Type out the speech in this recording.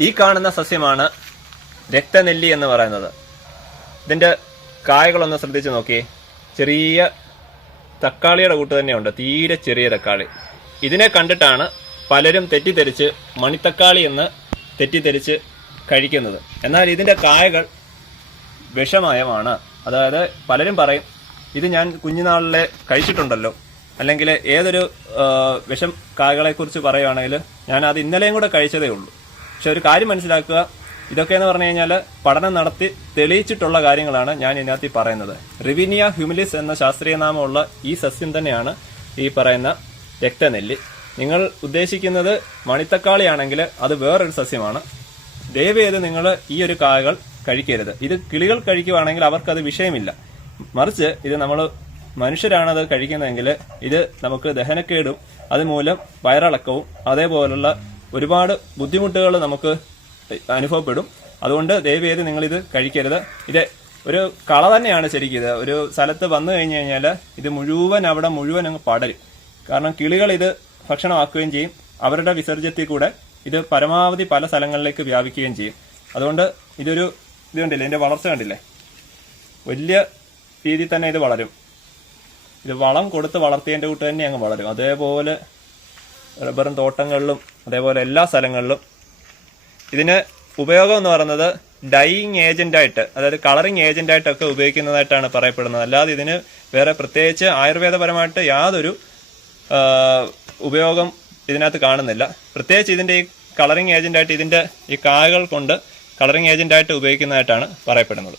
ഈ കാണുന്ന സസ്യമാണ് രക്തനെല്ലി എന്ന് പറയുന്നത്. ഇതിന്റെ കായകളൊന്ന് ശ്രദ്ധിച്ചു നോക്കി. ചെറിയ തക്കാളിയുടെ കൂട്ട് തന്നെയുണ്ട്, തീരെ ചെറിയ തക്കാളി. ഇതിനെ കണ്ടിട്ടാണ് പലരും തെറ്റിദ്ധരിച്ച് മണിത്തക്കാളി എന്ന് തെറ്റിദ്ധരിച്ച് കഴിക്കുന്നത്. എന്നാൽ ഇതിന്റെ കായകൾ വിഷമയമാണ്. അതായത് പലരും പറയും, ഇത് ഞാൻ കുഞ്ഞുനാളിലെ കഴിച്ചിട്ടുണ്ടല്ലോ, അല്ലെങ്കിൽ ഏതൊരു വിഷം കായകളെക്കുറിച്ച് പറയുകയാണെങ്കിൽ ഞാൻ അത് ഇന്നലെയും കൂടെ കഴിച്ചതേ ഉള്ളൂ. പക്ഷെ ഒരു കാര്യം മനസ്സിലാക്കുക, ഇതൊക്കെ എന്ന് പറഞ്ഞു കഴിഞ്ഞാൽ പഠനം നടത്തി തെളിയിച്ചിട്ടുള്ള കാര്യങ്ങളാണ് ഞാൻ ഇതിനകത്ത് പറയുന്നത്. റിവിനിയ ഹ്യൂമിലിസ് എന്ന ശാസ്ത്രീയ നാമമുള്ള ഈ സസ്യം തന്നെയാണ് ഈ പറയുന്ന രക്തനെല്ലി. നിങ്ങൾ ഉദ്ദേശിക്കുന്നത് മണിത്തക്കാളിയാണെങ്കിൽ അത് വേറൊരു സസ്യമാണ്. ദയവേത് നിങ്ങൾ ഈ ഒരു കായകൾ കഴിക്കരുത്. ഇത് കിളികൾ കഴിക്കുകയാണെങ്കിൽ അവർക്കത് വിഷയമില്ല. മറിച്ച് ഇത് നമ്മൾ മനുഷ്യരാണത് കഴിക്കുന്നതെങ്കിൽ ഇത് നമുക്ക് ദഹനക്കേടും അതുമൂലം വയറിളക്കവും അതേപോലുള്ള ഒരുപാട് ബുദ്ധിമുട്ടുകൾ നമുക്ക് അനുഭവപ്പെടും. അതുകൊണ്ട് ദയവേത് നിങ്ങളിത് കഴിക്കരുത്. ഇത് ഒരു കള തന്നെയാണ് ശരിക്കും. ഇത് ഒരു സ്ഥലത്ത് വന്നു കഴിഞ്ഞു കഴിഞ്ഞാൽ ഇത് മുഴുവൻ അവിടെ മുഴുവൻ അങ്ങ് പടരും. കാരണം കിളികൾ ഇത് ഭക്ഷണമാക്കുകയും ചെയ്യും. അവരുടെ വിസർജ്യത്തിൽ കൂടെ ഇത് പരമാവധി പല സ്ഥലങ്ങളിലേക്ക് വ്യാപിക്കുകയും ചെയ്യും. അതുകൊണ്ട് ഇത് കണ്ടില്ലേ, ഇതിന്റെ വളർച്ച കണ്ടില്ലേ, വലിയ രീതിയിൽ തന്നെ ഇത് വളരും. ഇത് വളം കൊടുത്ത് വളർത്തിയതിന്റെ കൂട്ട് തന്നെ അങ്ങ് വളരും. അതേപോലെ റബ്ബറും തോട്ടങ്ങളിലും അതേപോലെ എല്ലാ സ്ഥലങ്ങളിലും ഇതിന് ഉപയോഗം എന്ന് പറയുന്നത് ഡൈയിങ് ഏജന്റായിട്ട്, അതായത് കളറിങ് ഏജന്റായിട്ടൊക്കെ ഉപയോഗിക്കുന്നതായിട്ടാണ് പറയപ്പെടുന്നത്. അല്ലാതെ ഇതിന് വേറെ പ്രത്യേകിച്ച് ആയുർവേദപരമായിട്ട് യാതൊരു ഉപയോഗം ഇതിനകത്ത് കാണുന്നില്ല. പ്രത്യേകിച്ച് ഇതിന്റെ ഈ കളറിങ് ഏജന്റായിട്ട് ഇതിന്റെ ഈ കായകൾ കൊണ്ട് കളറിങ് ഏജന്റായിട്ട് ഉപയോഗിക്കുന്നതായിട്ടാണ് പറയപ്പെടുന്നത്.